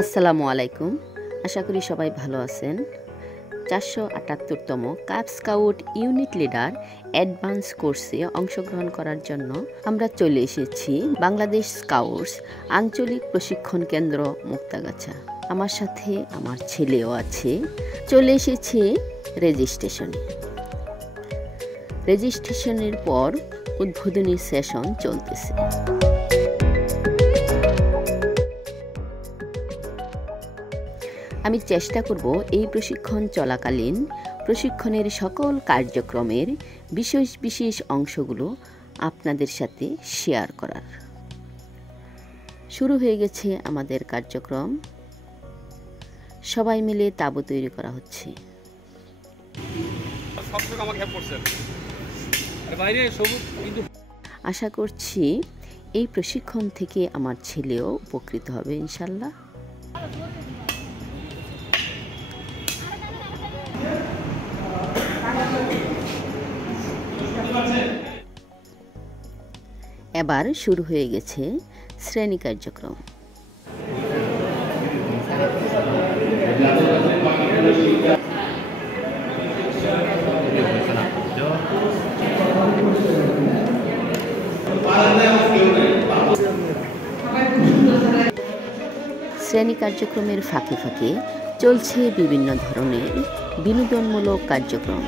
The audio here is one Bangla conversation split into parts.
আসসালামু আলাইকুম। আশা করি সবাই ভালো আছেন। 478তম cub scout unit leader advance কোর্সে অংশগ্রহণ করার জন্য আমরা চলে এসেছি বাংলাদেশ স্কাউটস আঞ্চলিক প্রশিক্ষণ কেন্দ্র মুক্তাগাছা। আমার সাথে আমার ছেলেও আছে। চলে এসেছি রেজিস্ট্রেশনের পর উদ্বোধনী সেশন চলতেছে। আমি চেষ্টা করব এই প্রশিক্ষণ চলাকালীন প্রশিক্ষণের সকল কার্যক্রমের বিশেষ বিশেষ অংশগুলো আপনাদের সাথে শেয়ার করার। শুরু হয়ে গেছে আমাদের কার্যক্রম। সবাই মিলে তাঁবু তৈরি করা হচ্ছে। আশা করছি এই প্রশিক্ষণ থেকে আমার ছেলেও উপকৃত হবে ইনশাল্লাহ। এবার শুরু হয়ে গেছে শ্রেণী কার্যক্রম। শ্রেণী কার্যক্রমের ফাঁকে ফাঁকে চলছে বিভিন্ন ধরনের বিনোদনমূলক কার্যক্রম।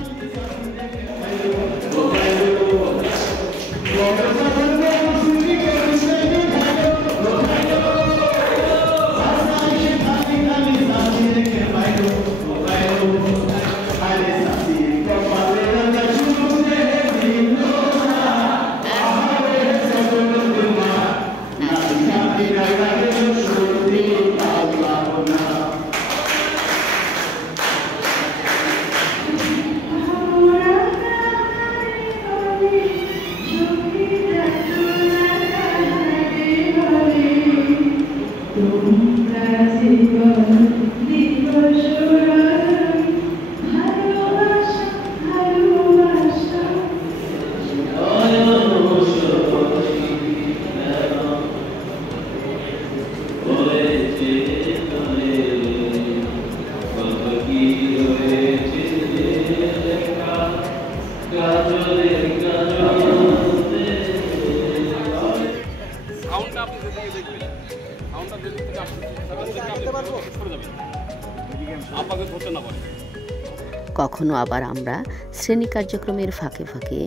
কখনো আবার আমরা শ্রেণী কার্যক্রমের ফাঁকে ফাঁকে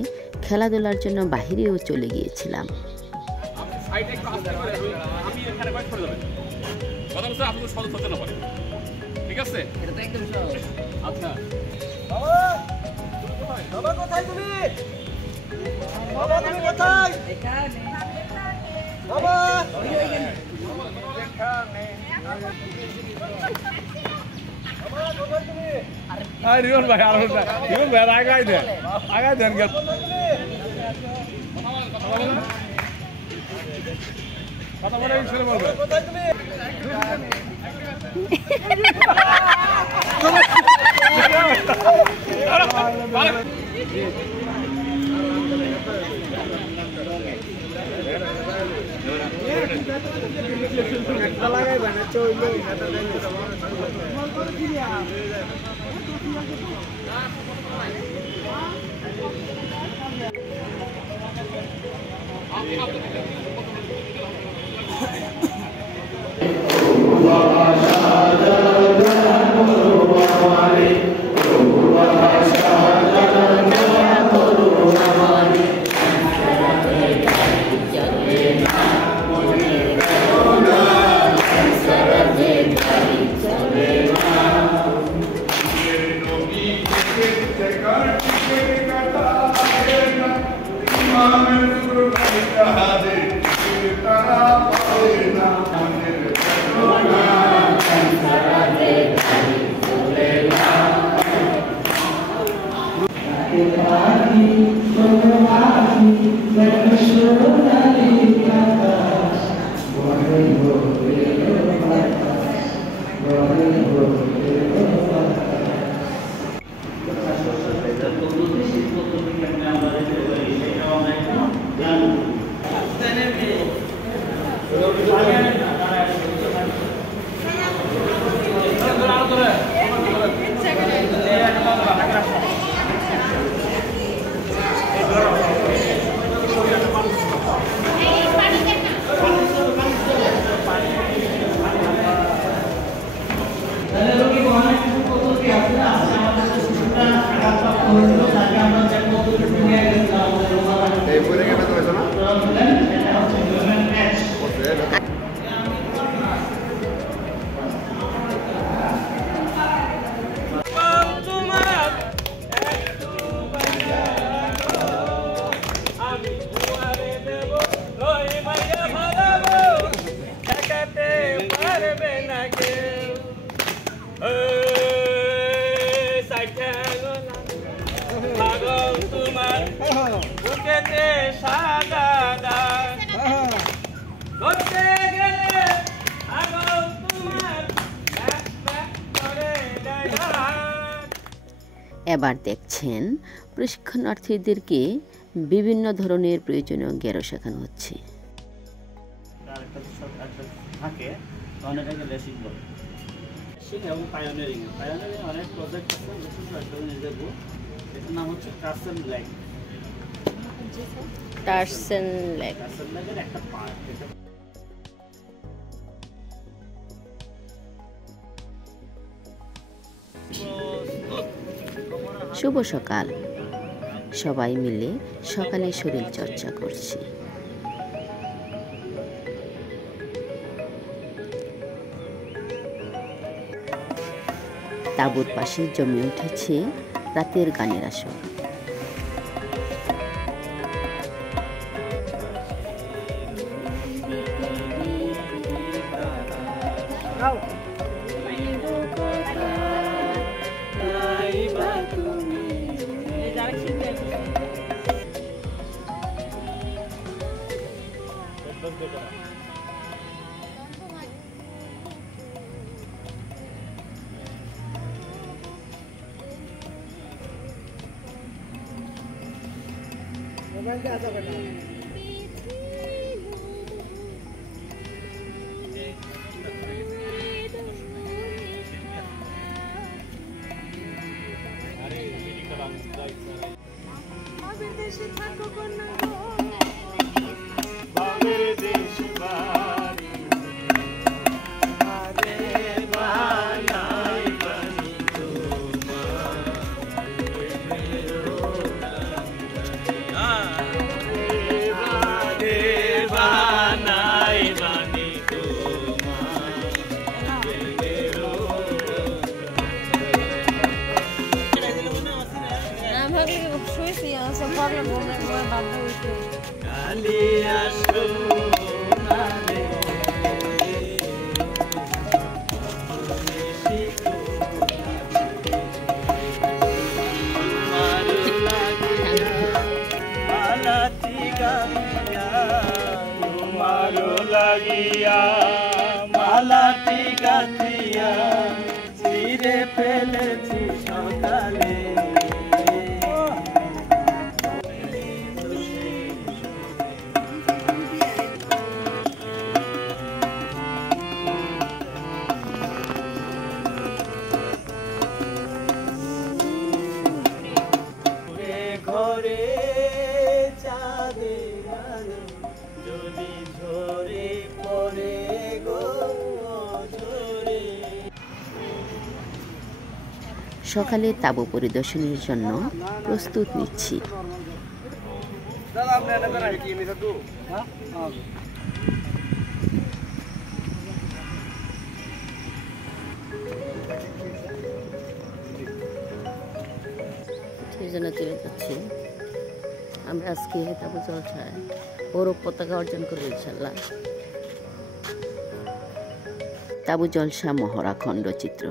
খেলাধুলার জন্য বাহিরেও চলে গিয়েছিলাম। রিমন ভাই আগাই দেন কথা বলে শুনে বলবে। I'm থামাতে পারবে না কেউ পাগল তোমার বুকেতে সাদা দাগ করতে গেলে পাগল তোমার ব্যাক ব্যাক করে দেয় হাত। এবার দেখছেন প্রশিক্ষণার্থীদেরকে বিভিন্ন ধরনের প্রয়োজনীয় জ্ঞান শেখানো হচ্ছে। থাকে তখন এটাকে রেসিং বলে। রেসিং এবং পায়োনিয়ারিং অনেক প্রজেক্ট আছে, বিশেষ একটা জিনিস দেখবো, এটার নাম হচ্ছে কাসেল ল্যাগ। টার্সেন লেগ। কাসেল ল্যাগের একটা পার্ট এটা। শুভ সকাল, সবাই মিলে সকালে শরীর চর্চা করছি। তাঁবুর পাশে জমে উঠেছে রাতের গানের আসর। মালাটি গাথিয়া ছিঁড়ে ফেলেছি সকালে। ঘরে চাঁদের আলো যদি ঝরে পড়ে গো ঝরে। সকালে তাঁবু পরিদর্শনের জন্য প্রস্তুত নিচ্ছি। জন্য চলে যাচ্ছি আমরা আজকে তাঁবু জলসায় গৌরব পতাকা অর্জন করবো ইনশাল্লাহ। তাঁবু জলসা মহড়া খণ্ডচিত্র।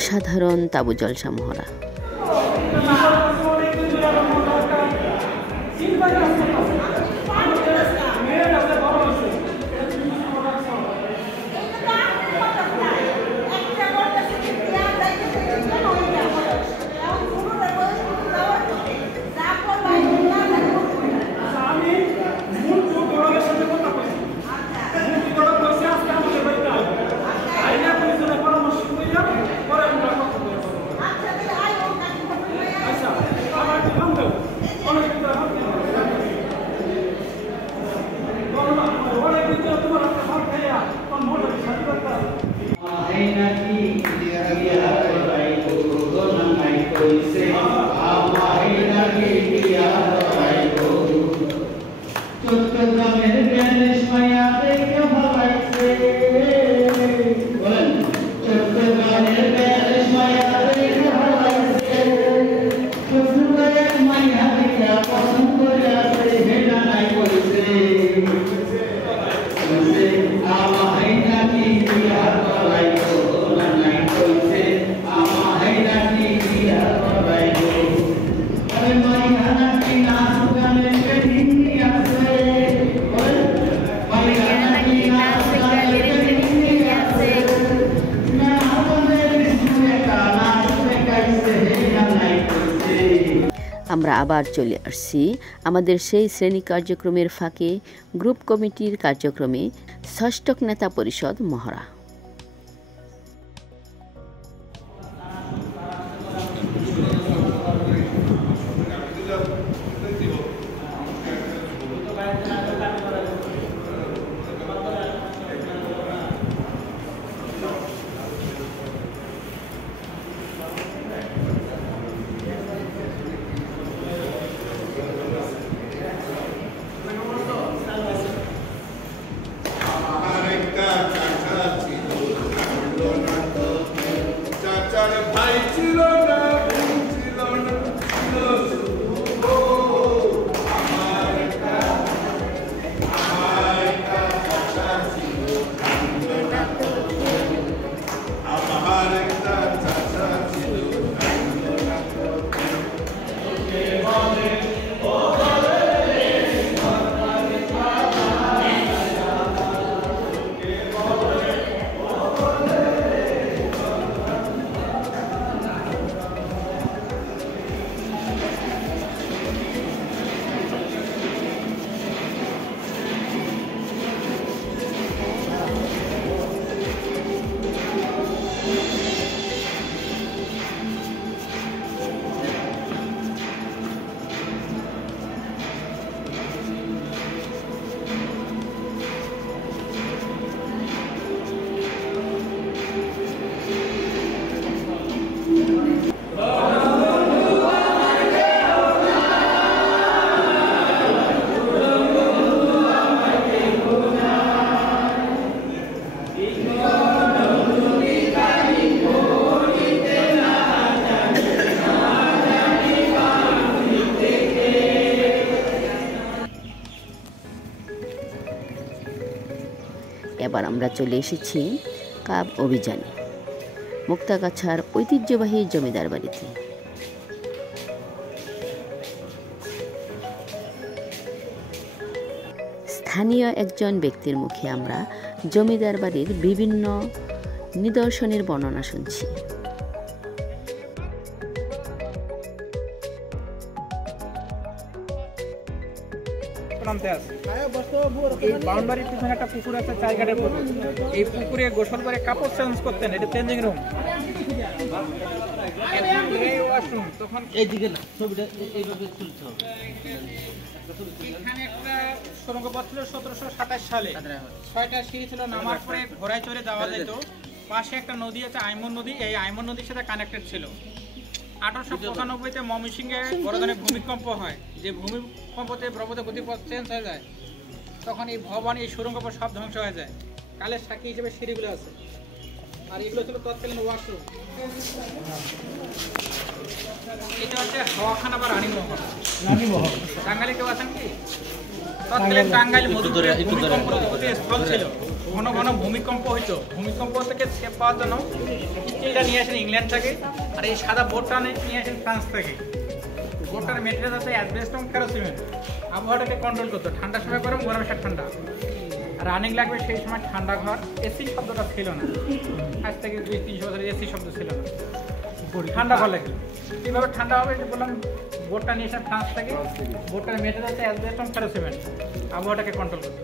অসাধারণ তাঁবু জলসা মহড়া। আমরা আবার চলে আসছি আমাদের সেই শ্রেণী কার্যক্রমের ফাঁকে গ্রুপ কমিটির কার্যক্রমে ষষ্ঠক নেতা পরিষদ মহড়া। এবার আমরা চলে এসেছি কাব অভিযানে মুক্তাগাছার ঐতিহ্যবাহী জমিদার বাড়িতে। স্থানীয় একজন ব্যক্তির মুখে আমরা জমিদার বাড়ির বিভিন্ন নিদর্শনের বর্ণনা শুনছি। এই বাউন্ডারির পিছনে একটা পুকুর আছে, চাইঘাটের পুকুর। এই পুকুরে গোসল করে কাপড় চেঞ্জ করতেন, এটা চেঞ্জিং রুম। তখন এইদিকে ছবিটা এইভাবে তুলতে হবে। এখানে একটা সুড়ঙ্গ পথ ছিল 1727 সালে, 6টা সিঁড়ি ছিল, নামার পরে ঘোড়ায় চড়ে যাওয়া যেত। পাশে একটা নদী আছে আইমন নদী, এই আইমন নদীর সাথে কানেক্টেড ছিল। 1895-তে ময়মনসিংহে বড় ধরনের ভূমিকম্প হয়, যে ভূমিকম্পতে ব্রহ্মপুত্র গতিপথ চেঞ্জ হয়ে যায়, তখন এই ভবন এই সুড়ঙ্গ পথ সব ধ্বংস হয়ে যায়। কালের সাক্ষী হিসেবে সিঁড়িগুলো আছে। আর এগুলো ছিল তৎকালীন ওয়াশরুম। এটা হচ্ছে হাওয়াখানা বা রানীমহল। টাঙ্গাইলে কেউ আছেন কি? তৎকালীন টাঙ্গাইল মধুপুরে ভূমিকম্প স্থল ছিল। ঘন ঘন ভূমিকম্প হইতো। ভূমিকম্প থেকে সেফ পাওয়ার জন্য স্টিলটা নিয়ে আসেন ইংল্যান্ড থেকে, আর এই সাদা বোর্ডটা নিয়ে আসেন ফ্রান্স থেকে। বোর্ডটার মেটেরিয়াল আছে অ্যাসবেস্টস ফেরোসিমেন্ট। আবহাওয়াটাকে কন্ট্রোল করতো, ঠান্ডার সময় গরম, গরমের সময় ঠান্ডা। রানিং লাগবে সেই সময় ঠান্ডা ঘর। এসি শব্দটা ছিল না, আজ থেকে 200-300 বছর এসি শব্দ ছিল না, ঠান্ডা ঘর লাগবে। কীভাবে ঠান্ডা হবে বললাম, বোর্ডটা নিয়ে এসেন ফ্রান্স থেকে। বোর্ডটার মেটেরিয়াল আছে অ্যাসবেস্টস ফেরোসিমেন্ট, আবহাওয়াটাকে কন্ট্রোল করতো।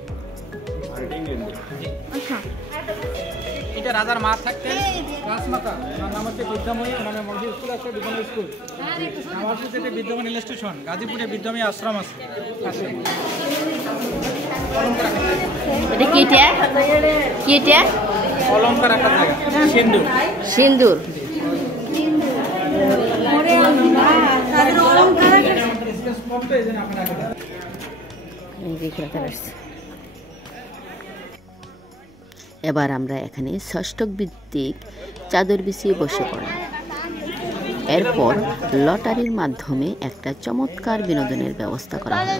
এটা রাজার মা থাকতেন, রাজমাতা। ওনার নাম হচ্ছে বিদ্যাময়ী। ওনার মসজিদ স্কুল আছে, বিদ্যাময়ী স্কুল। নওয়াজপুর থেকে বিদ্যমান রেল স্টেশন, গাজীপুরে বিদ্যময়ী আশ্রম আছে। অলঙ্কার একটা জায়গা, সিন্দুর। সিন্দুর। এবার আমরা এখানে ষষ্ঠক ভিত্তিক চাদর বিছিয়ে বসে পড়লাম। এরপর লটারির মাধ্যমে একটা চমৎকার বিনোদনের ব্যবস্থা করা হলো।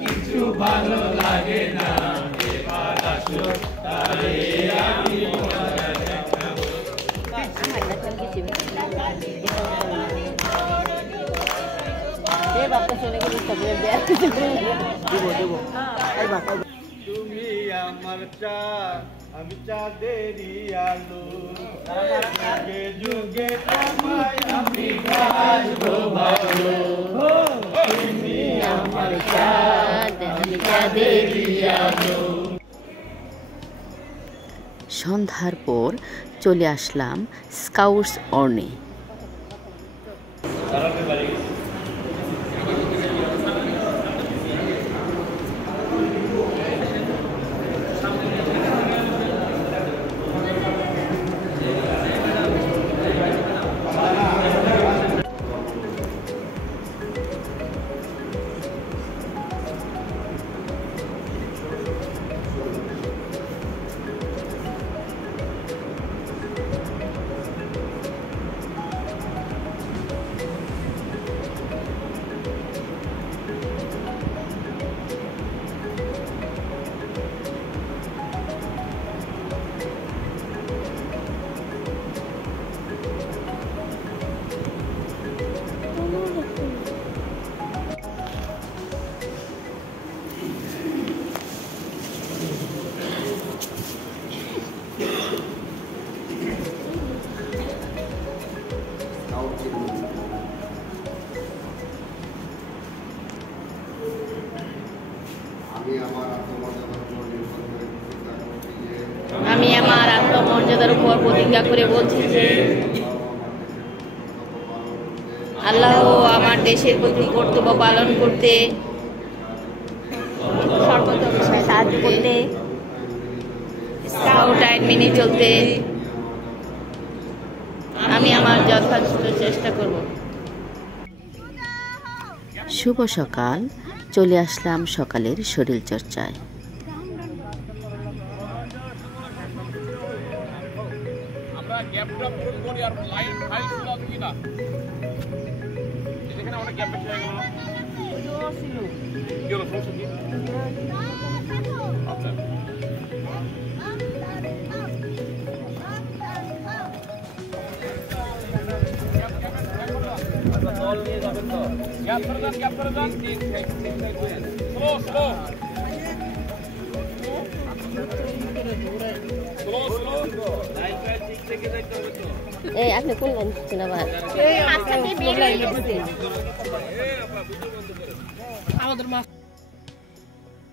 কিছু ভালো লাগে না, তুমি আমার চাঁদ, আমি চাঁদেরই আলো, যুগে যুগে তোমায় আমি বাসবো ভালো। তুমি আমার চাঁদ, আমি চাঁদেরই আলো। সন্ধ্যার পর চলে আসলাম স্কাউটস অর্নে। আমি আমার আত্মমর্যাদার উপর প্রতিজ্ঞা করে বলছি যে আল্লাহ আমার দেশের প্রতি কর্তব্য পালন করতে, সর্বতভাবে সাহায্য করতে, স্কাউট আইন মেনে চলতে আমি আমার যথাযথ চেষ্টা করব। শুভ সকাল। চলে আসলাম সকালের শরীর চর্চায়। গ্যাপটা পূরণ করি আর লাইন ফাইল শুরু হবে কিনা, এখানে অনেক গ্যাপ বেশি হয়ে গেল। কি হলো সমস্যা কি? আচ্ছা দল নিয়ে যাবেন তো, গ্যাপ করে যান স্লো স্লো আপনি কোন লাইন দিচ্ছেন আবার?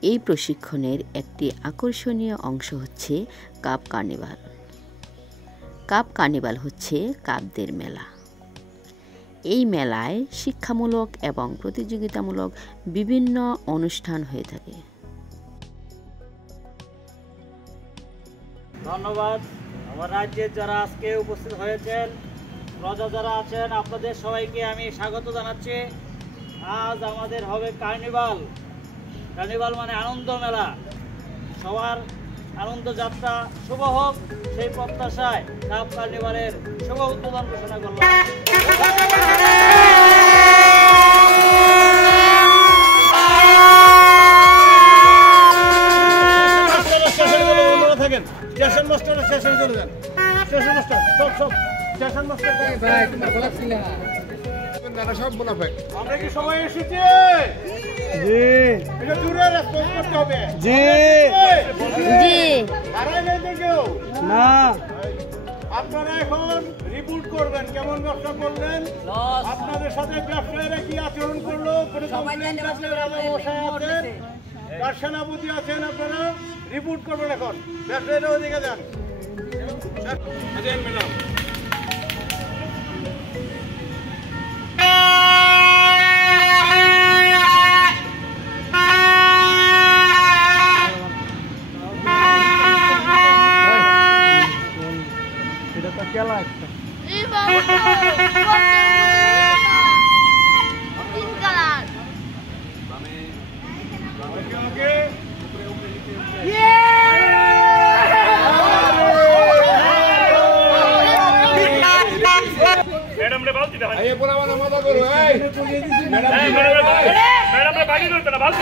এই প্রশিক্ষণের একটি আকর্ষণীয় অংশ হচ্ছে কাপ কার্নিভাল। কাপ কার্নিভাল হচ্ছে কাপদের মেলা। এই মেলায় শিক্ষামূলক এবং প্রতিযোগিতামূলক বিভিন্ন অনুষ্ঠান হয়ে থাকে। ধন্যবাদ আমার রাজ্যে যারা আজকে উপস্থিত হয়েছেন, প্রজা যারা আছেন, আপনাদের সবাইকে আমি স্বাগত জানাচ্ছি। আজ আমাদের হবে কার্নিভাল। কার্নিভাল মানে আনন্দ মেলা। সবার আনন্দ যাত্রা শুভ হোক সেই প্রত্যাশায় কাপ কার্নিভালের শুভ উদ্বোধন ঘোষণা করলাম। স্টেশন মাস্টার স্টেশন চলে যান। স্টেশন মাস্টার সব স্টেশন মাস্টার ভাই তোমার গোলাপ ছিলা দাদা সব মুনাফে। আমরা কি সময় এসেছি? জি। এটা দূরে রেসপন্স করতে হবে। জি জি। আরে নেই দেখো না। আপনারা এখন রিপোর্ট করবেন কেমন ব্যবসা করলেন, আপনাদের সাথে ব্যবসায়ীরা কি আচরণ করলো, কোনো কমপ্লেইন থাকলে বসায় আছেন, কার সেনাপতি আছেন, আপনারা রিপোর্ট করবেন। এখন ব্যবসায়ীরা ওদিকে যান। ম্যাডাম এটা তো কেলা একটা मैडम ने बाल दिया ये पूरा वाला मत करो ए मैडम ने बागी दो तेरा बाल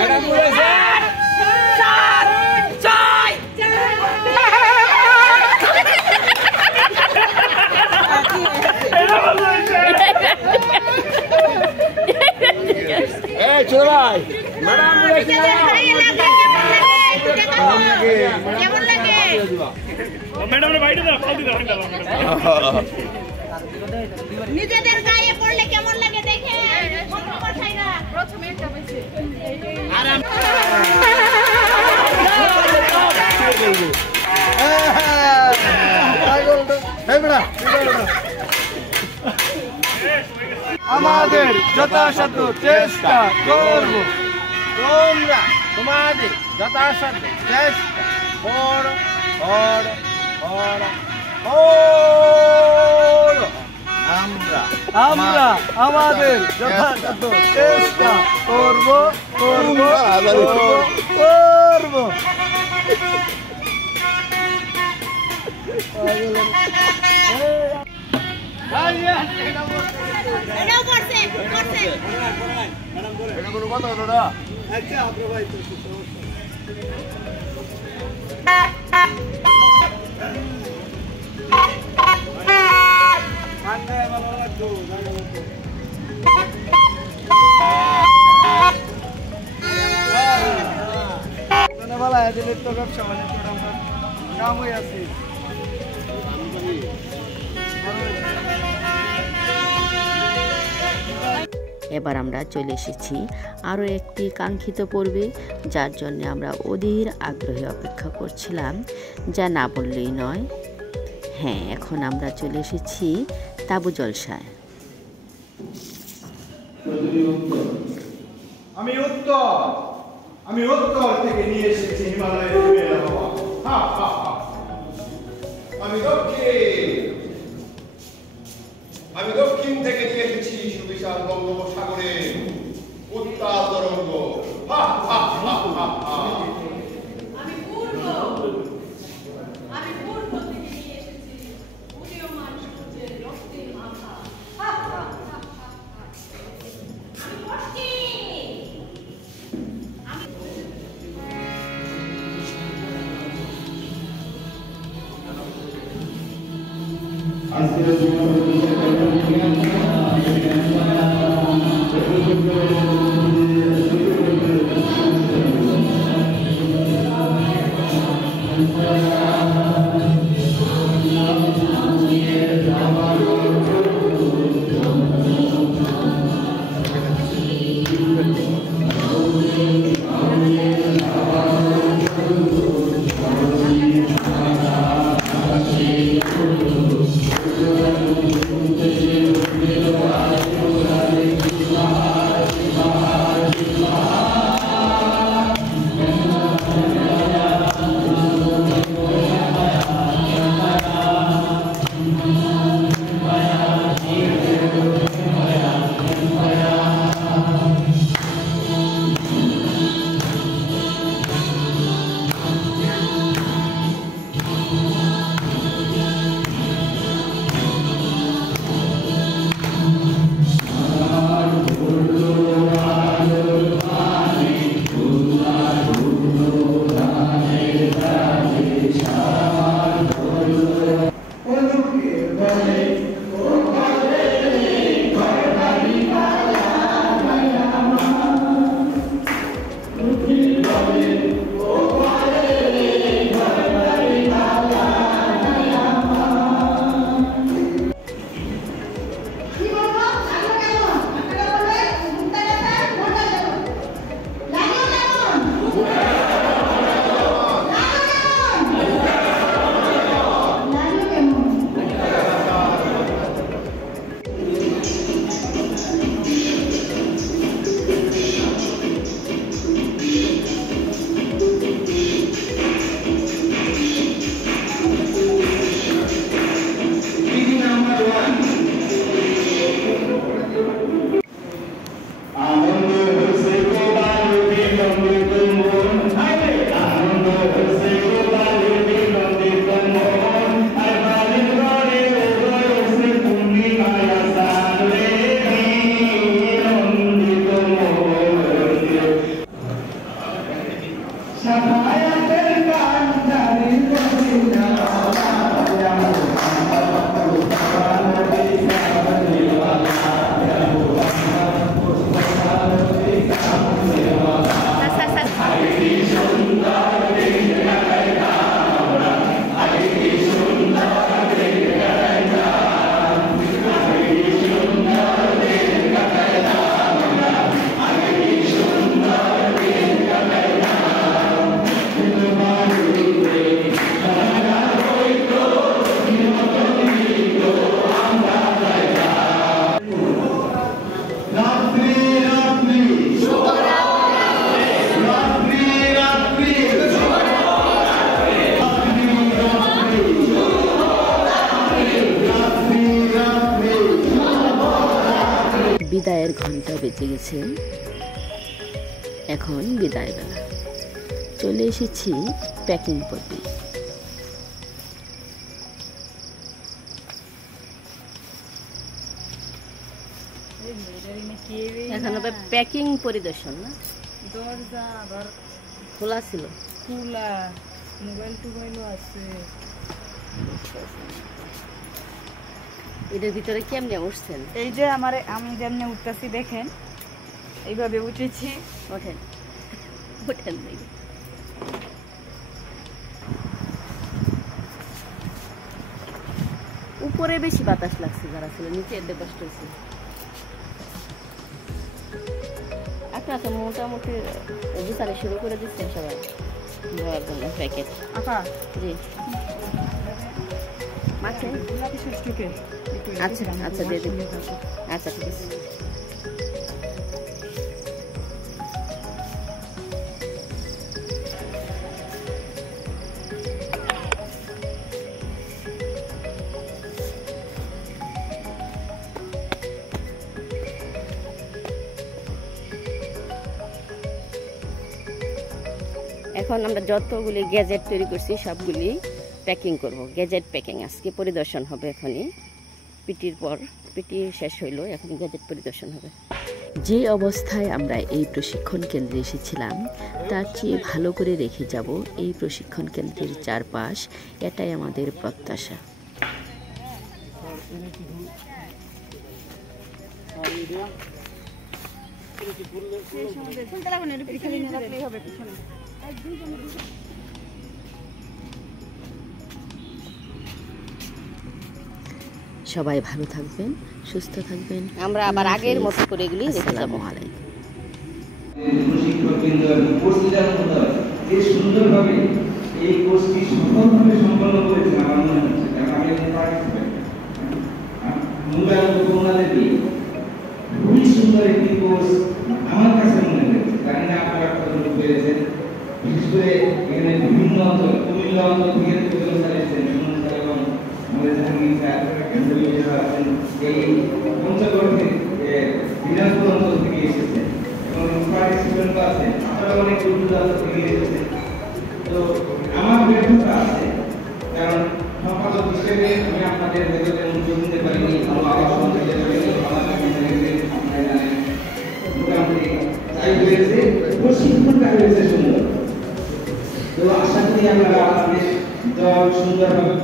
मैडम बोले से चार चाय ए चलो भाई मैडम बोले से কেমন লাগে मैडम ने বাইরে দাও বাল দিও নিজেদের গায়ে পড়লে কেমন লাগে দেখে প্রথমে একটা বেশি আরাম আমাদের যথাসাধ্য চেষ্টা করব, তোমরা তোমাদের যথাসাধ্য চেষ্টা করো করো করো করো। আমরা আমাদের যথাসাধ্য চেষ্টা করব করব করব। এটাও করছে করছে এটা কোনো কথা হলো না। আচ্ছা আপনার ভাই তো ঠান্ডা ভালো লাগতো ভালো দিলে তো ব্যবসা মানে কাম হয়ে আছে। এবার আমরা চলে এসেছি আরও একটি কাঙ্ক্ষিত পর্বে, যার জন্য আমরা অধীর আগ্রহে অপেক্ষা করছিলাম, যা না বললেই নয়। হ্যাঁ, এখন আমরা চলে এসেছি তাবু জলসায়। আমি উত্তর থেকে নিয়ে এসেছি হিমালয়ের মেলা হওয়া। আমি দক্ষিণ থেকে নিয়ে এসেছি সুবিশাল বঙ্গোপসাগরে উত্তাল তরঙ্গ। আমি পূর্ব থেকে নিয়ে এসেছি উদীয়মান সূর্যের রক্তিম আভা। আমি পশ্চিম বিদায়ের ঘন্টা বেজে গেছে, এখন বিদায় বেলা। চলে এসেছি প্যাকিং পর্বে। এখন হবে প্যাকিং পরিদর্শন না? দরজা আবার খোলা ছিল, খোলা, মোবাইল টোবাইলও আছে। এটার ভিতরে কেমনে উঠছেন? এই যে আমি যেমনি উঠতেছি দেখেন, এইভাবে উঠেছি। ওঠেন ওঠেন দেখি। উপরে বেশি বাতাস লাগছে, যারা ছিল নিচে এতে কষ্ট হয়েছে। আচ্ছা আচ্ছা, মোটামুটি গুছানো শুরু করে দিচ্ছেন সবাই দেওয়ার জন্য প্যাকেট। আপা জি মাছে, আচ্ছা আচ্ছা দিয়ে দিন। আচ্ছা ঠিক আছে। এখন আমরা যতগুলি গ্যাজেট তৈরি করছি সবগুলি প্যাকিং করব। গ্যাজেট প্যাকিং আজকে পরিদর্শন হবে। এখনই পিটির পর পিটি শেষ হইলো, এখন গ্যাজেট পরিদর্শন হবে। যে অবস্থায় আমরা এই প্রশিক্ষণ কেন্দ্রে এসেছিলাম তার চেয়ে ভালো করে রেখে যাব এই প্রশিক্ষণ কেন্দ্রের চারপাশ, এটাই আমাদের প্রত্যাশা। সবাই ভালো থাকবেন, সুস্থ থাকবেন। আমরা আবার আগের মতো করে এগুলি রেখে যাবো। প্রশিক্ষকবৃন্দ উপস্থিতের মতো যে সুন্দরভাবে এই কোর্সটি সফলভাবে সম্পন্ন করেছে আমার মনে হচ্ছে, কারণ আমি একজন পার্টিসিপেন্ট। মূল্যায়ন ওনাদেরকে খুবই সুন্দর একটি কোর্স আমার কাছে মনে হয়েছে। জানি না আপনারা কতটুকু পেরেছেন। বিশেষ করে এখানে বিভিন্ন অঞ্চল, কুমিল্লা অঞ্চল থেকে দুজন স্যার এসেছেন, সুমন স্যার এবং আমাদের জাহাঙ্গীর স্যার, যারা আছেন এই পঞ্চগড় থেকে, দিনাজপুর অঞ্চল থেকে এসেছেন এবং পার্টিসিপেন্ট আছে, আপনারা অনেক দূর দূরান্ত থেকে এসেছেন। তো আমার ব্যর্থতা আছে, কারণ সম্পাদক হিসেবে আমি আপনাদের ভেতরে যোগ দিতে পারিনি, আমার আকর্ষণ দিতে পারিনি। আপনারা জানেন মোটামুটি তাই হয়েছে, প্রশিক্ষণটা হয়েছে সুন্দর। তো আশা করি আপনারা আপনাদের দল সুন্দরভাবে